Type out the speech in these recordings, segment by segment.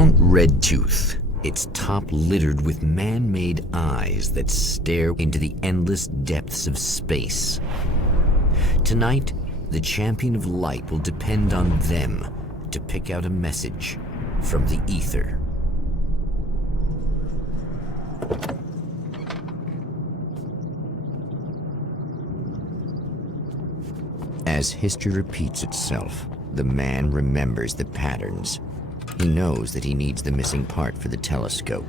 Mount Redtooth, its top littered with man-made eyes that stare into the endless depths of space. Tonight, the Champion of Light will depend on them to pick out a message from the ether. As history repeats itself, the man remembers the patterns. He knows that he needs the missing part for the telescope.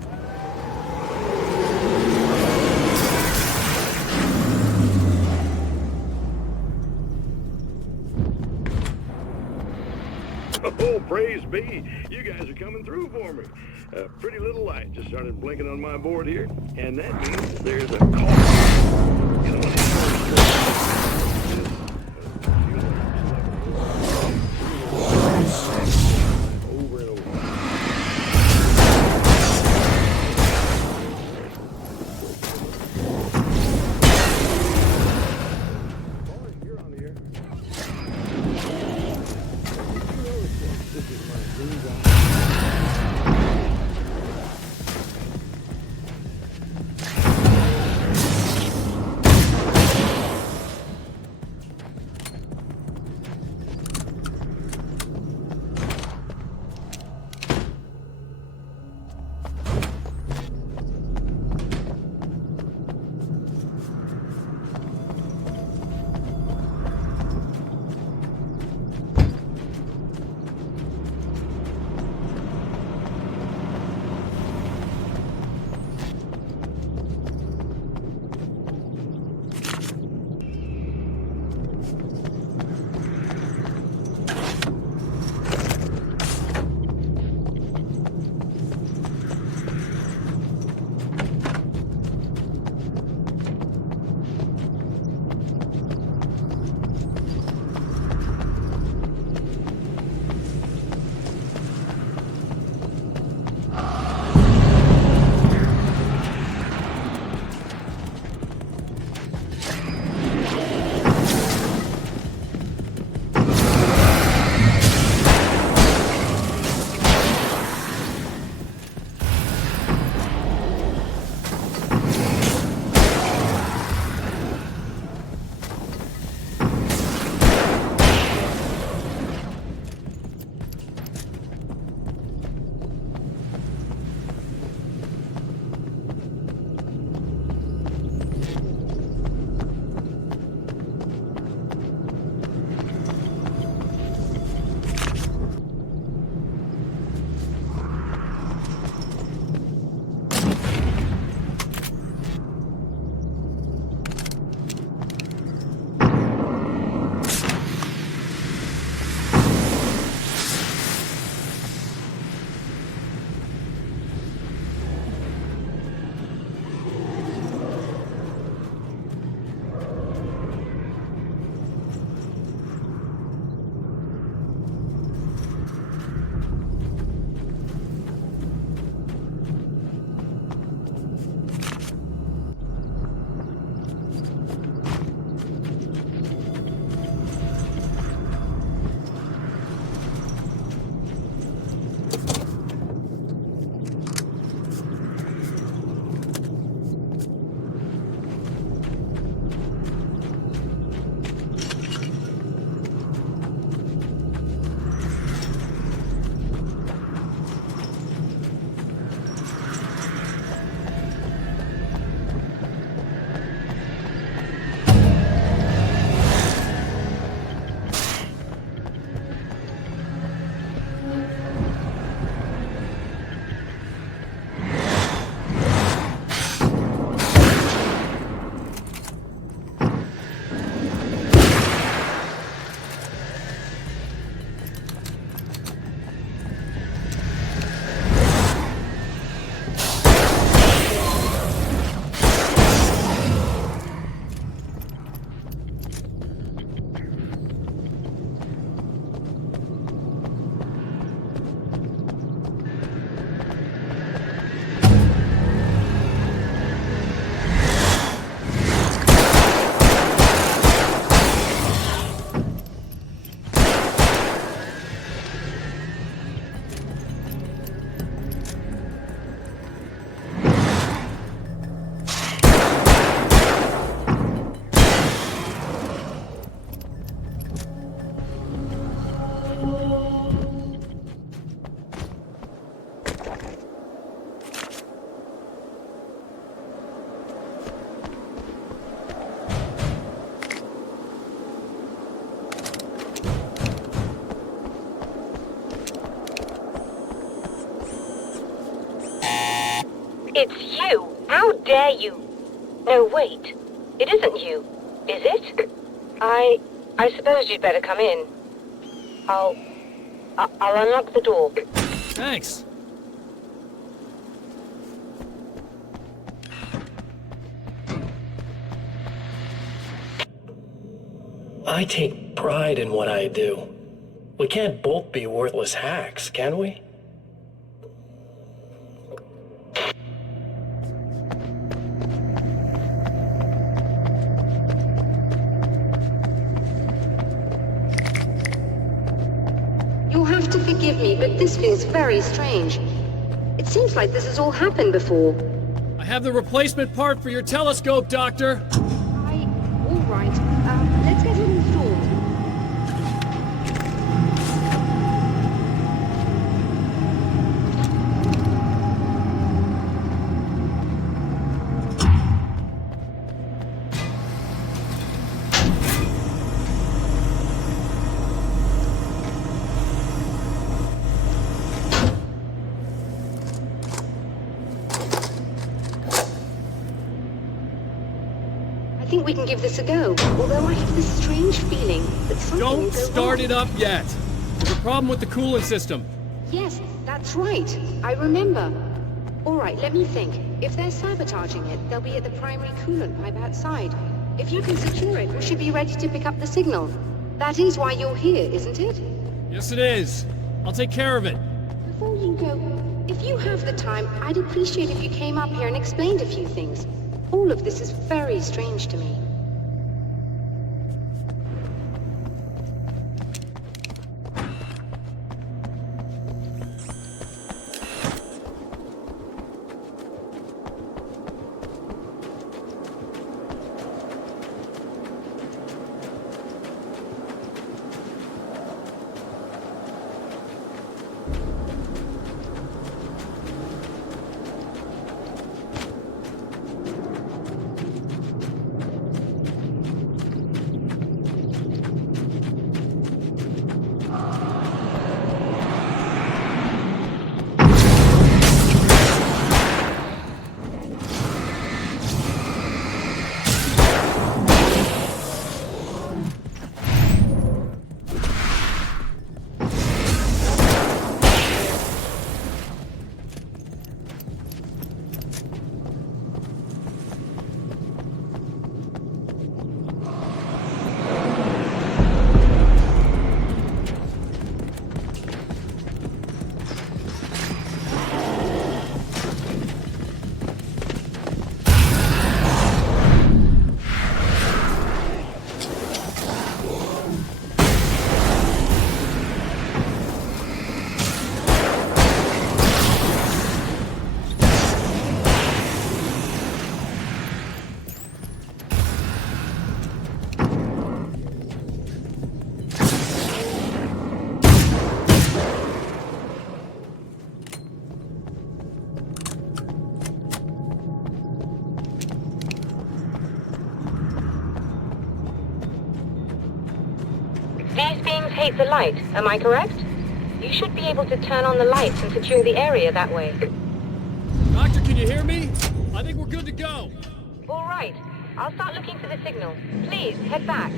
Oh, praise be. You guys are coming through for me. A pretty little light just started blinking on my board here, and that means there's a call. You know, over and over. Boy, you're on the air. This is my dream job. It's you! How dare you! No, wait. It isn't you, is it? I suppose you'd better come in. I'll unlock the door. Thanks. I take pride in what I do. We can't both be worthless hacks, can we? You'll have to forgive me, but this feels very strange. It seems like this has all happened before. I have the replacement part for your telescope, Doctor. All right. Let's get it installed. I think we can give this a go, although I have this strange feeling that something will Don't go start wrong. it up yet. There's a problem with the coolant system. Yes, that's right. I remember. All right, let me think. If they're sabotaging it, they'll be at the primary coolant pipe outside. If you can secure it, we should be ready to pick up the signal. That is why you're here, isn't it? Yes, it is. I'll take care of it. Before you go, if you have the time, I'd appreciate if you came up here and explained a few things. All of this is very strange to me. These beings hate the light, am I correct? You should be able to turn on the lights and secure the area that way. Doctor, can you hear me? I think we're good to go. All right. I'll start looking for the signal. Please, head back.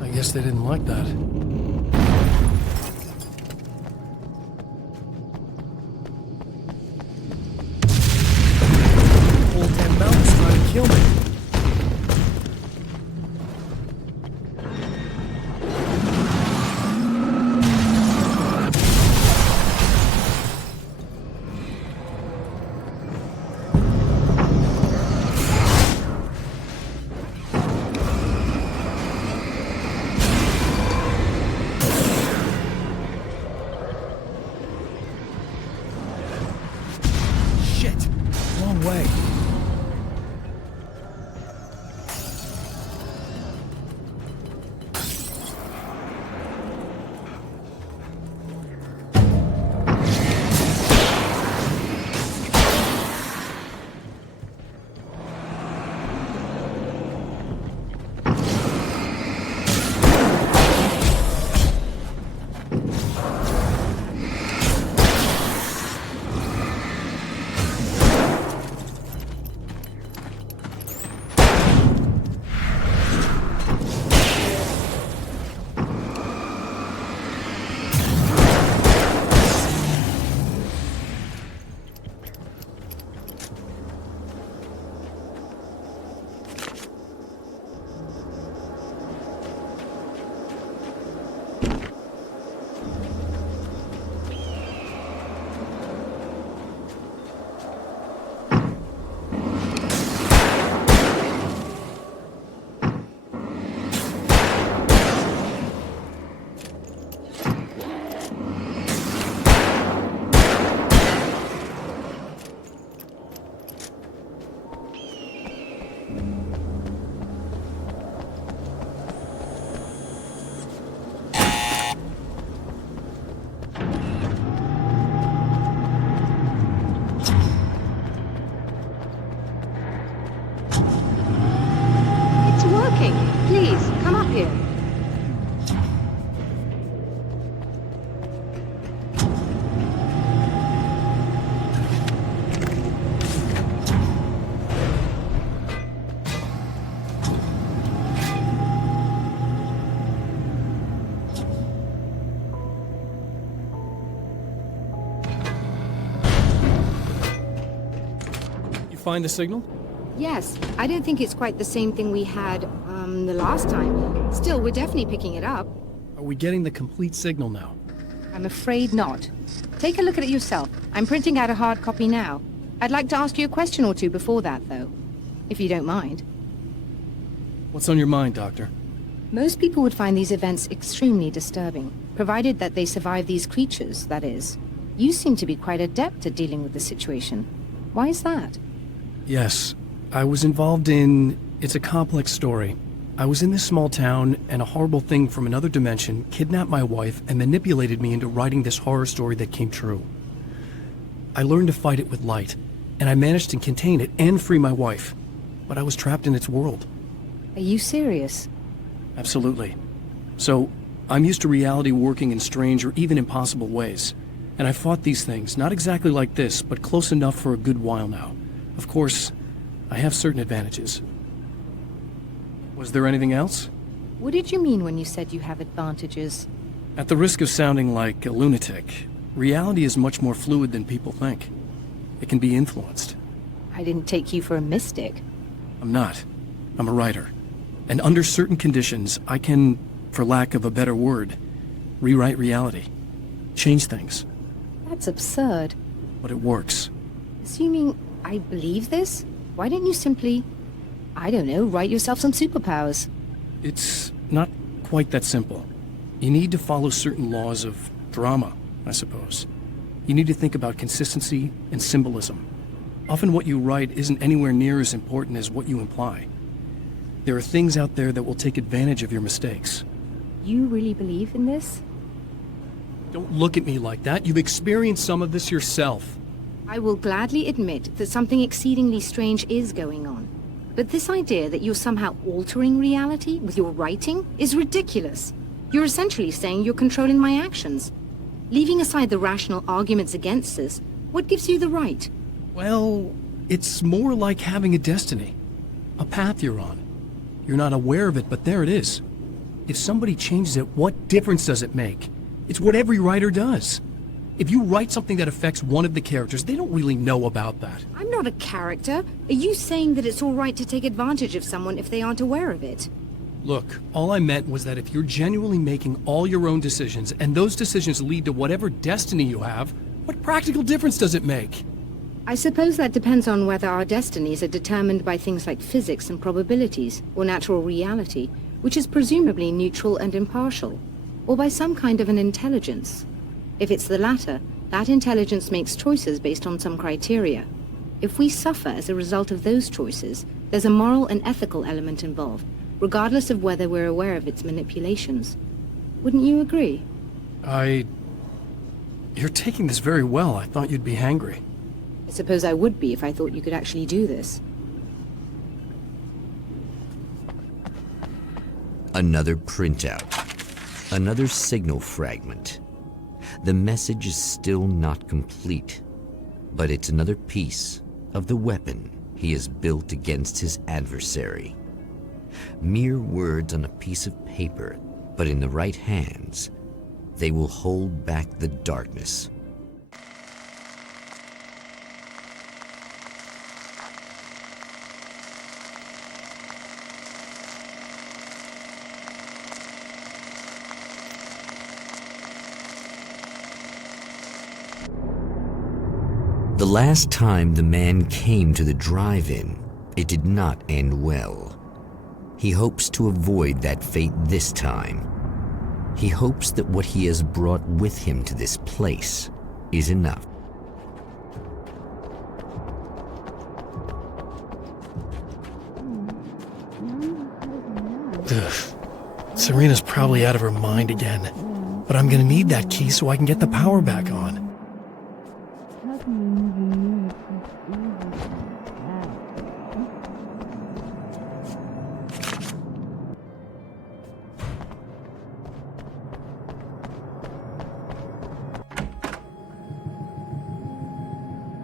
I guess they didn't like that. Whole 10 mountains trying to kill me. Shit! Wrong way. find the signal? Yes, I don't think it's quite the same thing we had, the last time. Still, we're definitely picking it up. Are we getting the complete signal now? I'm afraid not. Take a look at it yourself. I'm printing out a hard copy now. I'd like to ask you a question or two before that, though. If you don't mind. What's on your mind, Doctor? Most people would find these events extremely disturbing, provided that they survive these creatures, that is. You seem to be quite adept at dealing with the situation. Why is that? Yes, I was involved in... It's a complex story. I was in this small town, and a horrible thing from another dimension kidnapped my wife and manipulated me into writing this horror story that came true. I learned to fight it with light, and I managed to contain it and free my wife. But I was trapped in its world. Are you serious? Absolutely. So, I'm used to reality working in strange or even impossible ways. And I fought these things, not exactly like this, but close enough for a good while now. Of course, I have certain advantages. Was there anything else? What did you mean when you said you have advantages? At the risk of sounding like a lunatic, reality is much more fluid than people think. It can be influenced. I didn't take you for a mystic. I'm not. I'm a writer. And under certain conditions, I can, for lack of a better word, rewrite reality. Change things. That's absurd. But it works. Assuming I believe this, why don't you simply, I don't know, write yourself some superpowers? It's not quite that simple. You need to follow certain laws of drama, I suppose. You need to think about consistency and symbolism. Often what you write isn't anywhere near as important as what you imply. There are things out there that will take advantage of your mistakes. You really believe in this? Don't look at me like that. You've experienced some of this yourself. I will gladly admit that something exceedingly strange is going on. But this idea that you're somehow altering reality with your writing is ridiculous. You're essentially saying you're controlling my actions. Leaving aside the rational arguments against this, what gives you the right? Well, it's more like having a destiny. A path you're on. You're not aware of it, but there it is. If somebody changes it, what difference does it make? It's what every writer does. If you write something that affects one of the characters, they don't really know about that. I'm not a character. Are you saying that it's all right to take advantage of someone if they aren't aware of it? Look, all I meant was that if you're genuinely making all your own decisions, and those decisions lead to whatever destiny you have, what practical difference does it make? I suppose that depends on whether our destinies are determined by things like physics and probabilities, or natural reality, which is presumably neutral and impartial, or by some kind of an intelligence. If it's the latter, that intelligence makes choices based on some criteria. If we suffer as a result of those choices, there's a moral and ethical element involved, regardless of whether we're aware of its manipulations. Wouldn't you agree? You're taking this very well. I thought you'd be hangry. I suppose I would be if I thought you could actually do this. Another printout. Another signal fragment. The message is still not complete, but it's another piece of the weapon he has built against his adversary. Mere words on a piece of paper, but in the right hands, they will hold back the darkness. The last time the man came to the drive-in, it did not end well. He hopes to avoid that fate this time. He hopes that what he has brought with him to this place is enough. Ugh. Serena's probably out of her mind again. But I'm gonna need that key so I can get the power back on.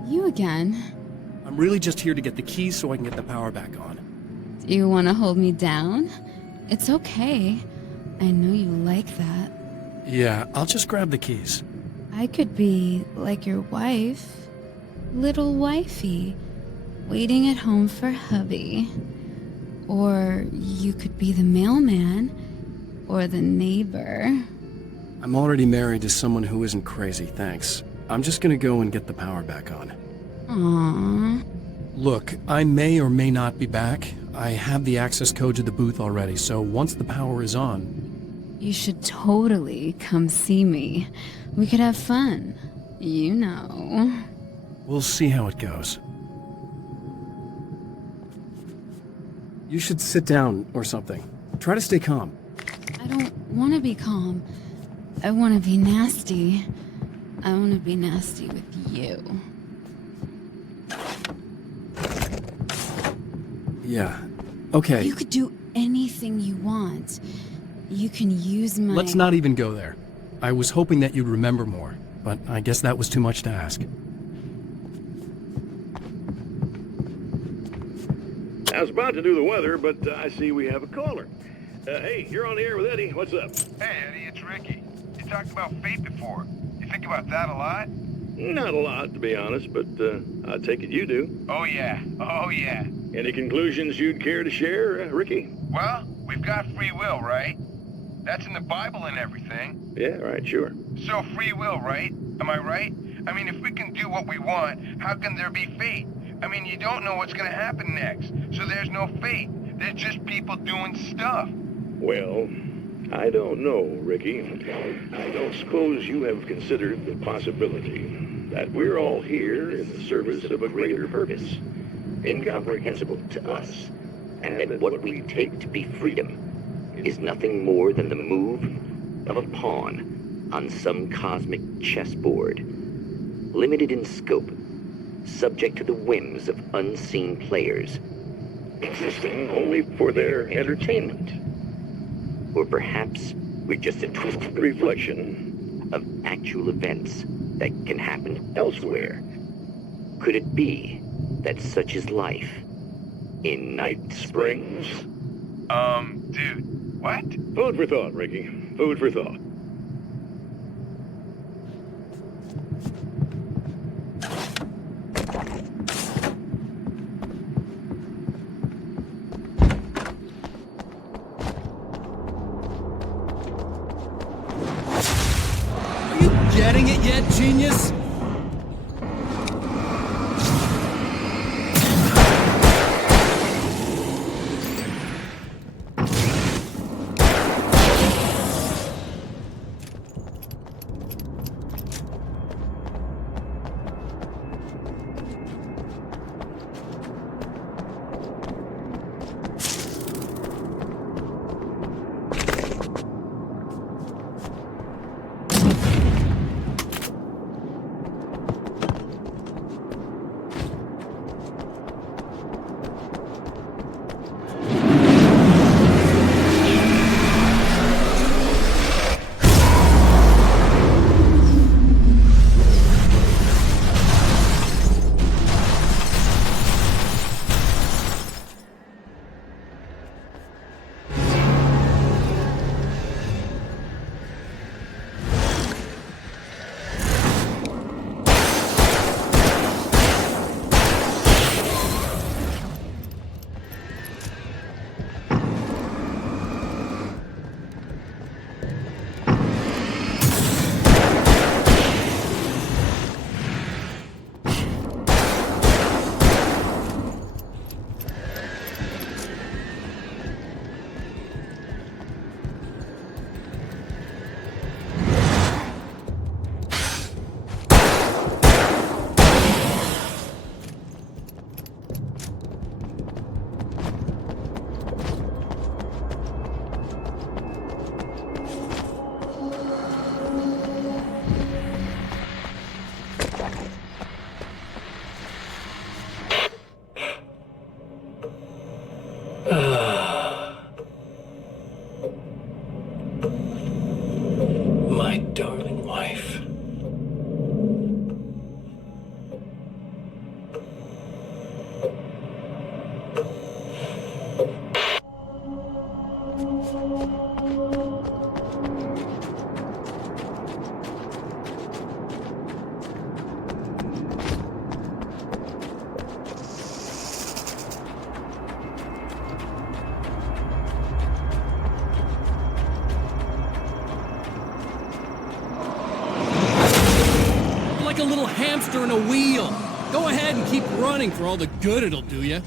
You again? I'm really just here to get the keys so I can get the power back on. Do you want to hold me down? It's okay. I know you like that. Yeah, I'll just grab the keys. I could be like your wife. Little wifey. waiting at home for hubby. Or you could be the mailman. Or the neighbor. I'm already married to someone who isn't crazy, thanks. I'm just gonna go and get the power back on. Aww. Look, I may or may not be back. I have the access code to the booth already, so once the power is on... You should totally come see me. We could have fun. You know. We'll see how it goes. You should sit down or something. Try to stay calm. I don't want to be calm. I want to be nasty. I want to be nasty with you. Yeah. Okay. You could do anything you want. You can use my... Let's not even go there. I was hoping that you'd remember more, but I guess that was too much to ask. I was about to do the weather, but I see we have a caller. Hey, you're on the air with Eddie. What's up? Hey, Eddie, it's Ricky. You talked about fate before. You think about that a lot? Not a lot, to be honest, but I take it you do. Oh, yeah. Oh, yeah. Any conclusions you'd care to share, Ricky? Well, we've got free will, right? That's in the Bible and everything. Yeah, right, sure. So free will, right? Am I right? I mean, if we can do what we want, how can there be fate? I mean, you don't know what's gonna happen next, so there's no fate. There's just people doing stuff. Well, I don't know, Ricky. I don't suppose you have considered the possibility that we're all here in the service of a greater purpose, incomprehensible to us, And that what we take to be freedom is nothing more than the move of a pawn on some cosmic chessboard, limited in scope, subject to the whims of unseen players, existing only for their entertainment. or perhaps we're just a twisted reflection of actual events that can happen elsewhere. Could it be that such is life in Night Springs? Dude, what? Food for thought, Ricky. Food for thought. Are you getting it yet, genius? hamster in a wheel. Go ahead and keep running for all the good it'll do you.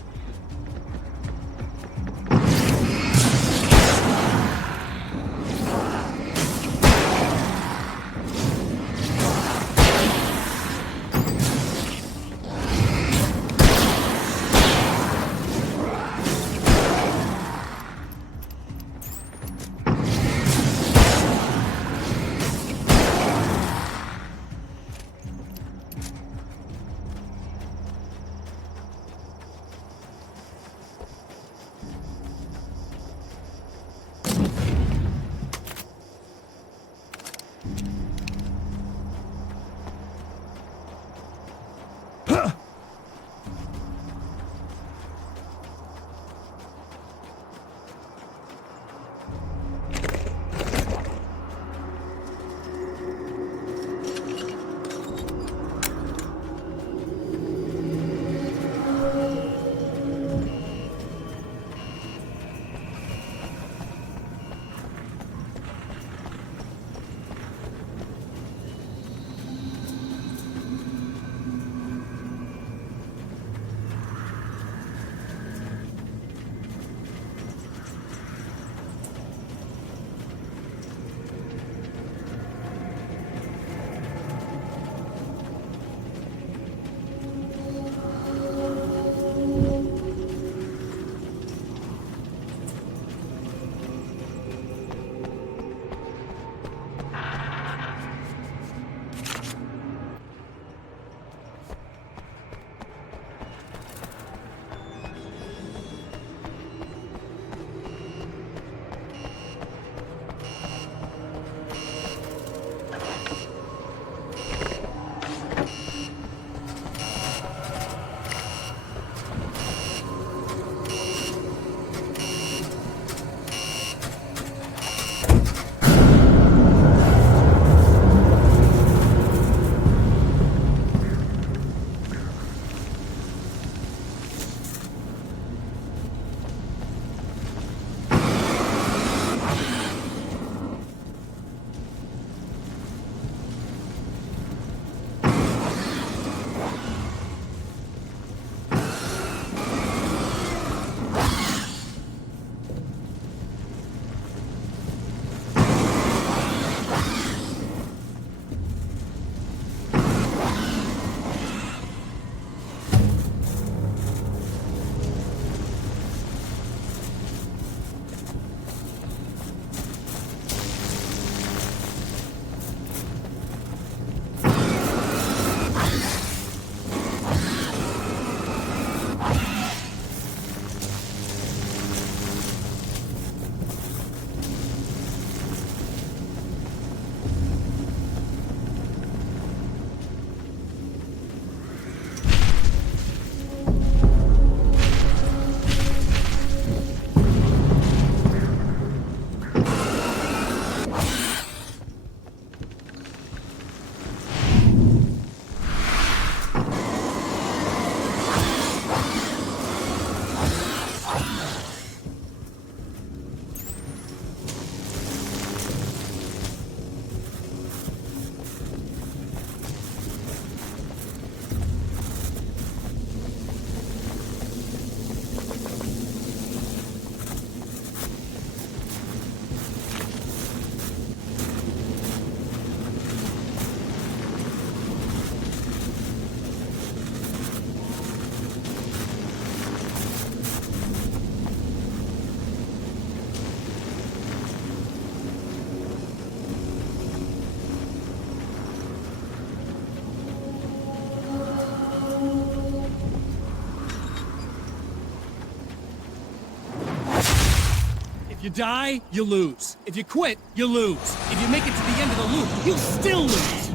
You die, you lose. If you quit, you lose. If you make it to the end of the loop, you'll still lose.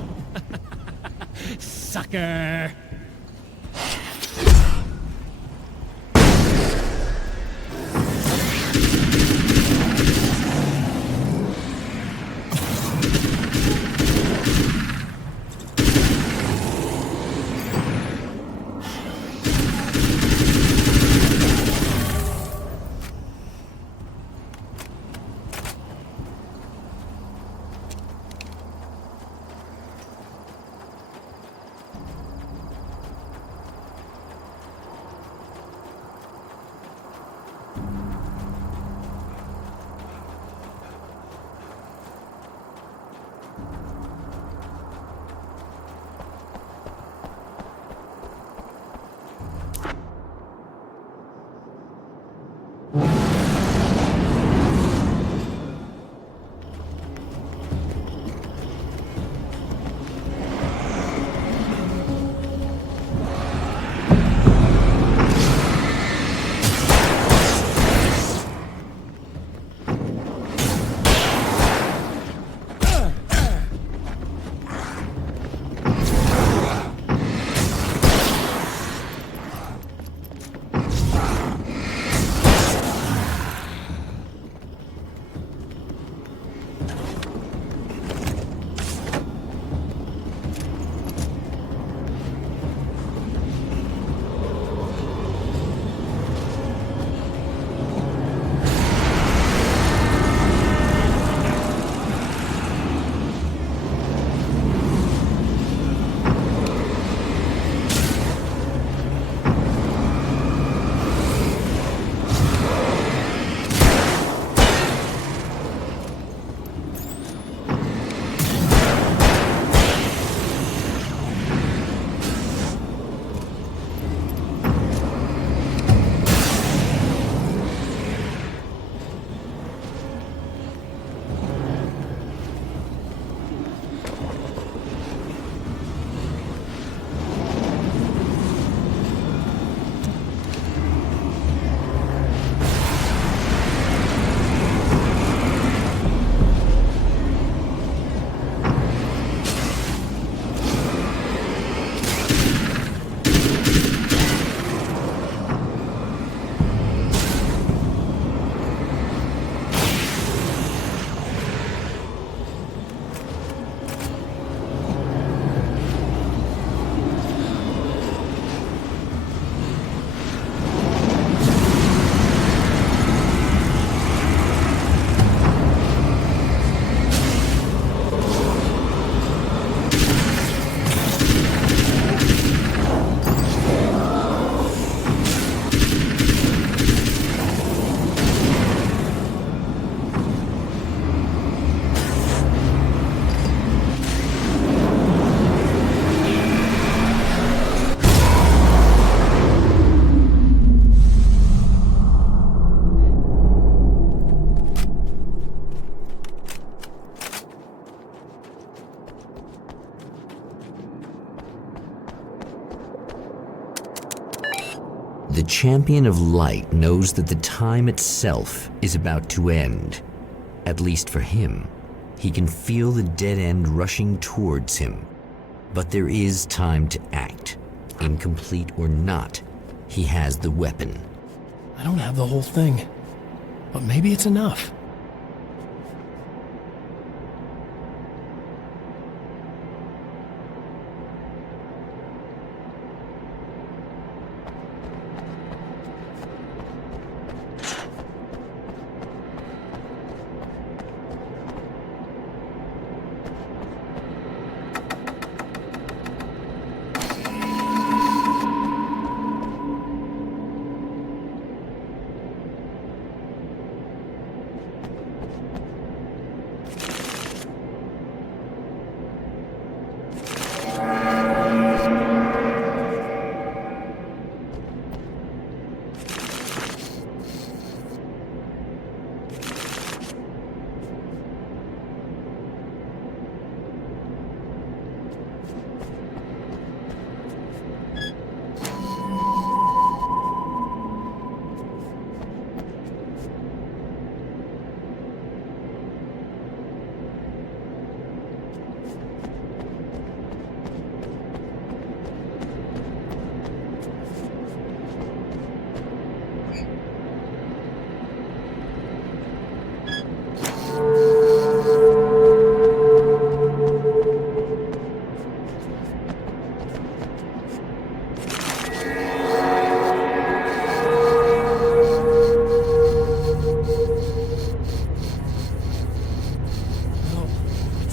Sucker. Champion of Light knows that the time itself is about to end. At least for him. He can feel the dead end rushing towards him. But there is time to act. Incomplete or not, he has the weapon. I don't have the whole thing, but maybe it's enough.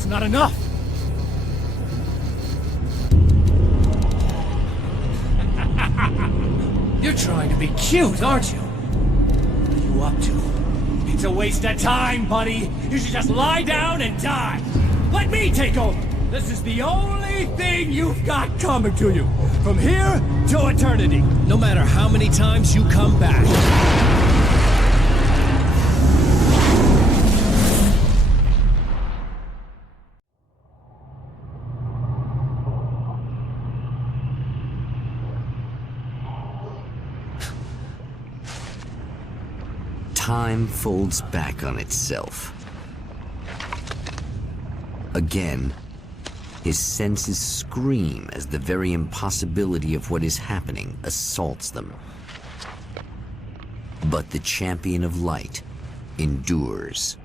Not enough! You're trying to be cute, aren't you? What are you up to? It's a waste of time, buddy. You should just lie down and die. Let me take over. This is the only thing you've got coming to you. From here to eternity. No matter how many times you come back. Time folds back on itself. Again, his senses scream as the very impossibility of what is happening assaults them. But the Champion of Light endures.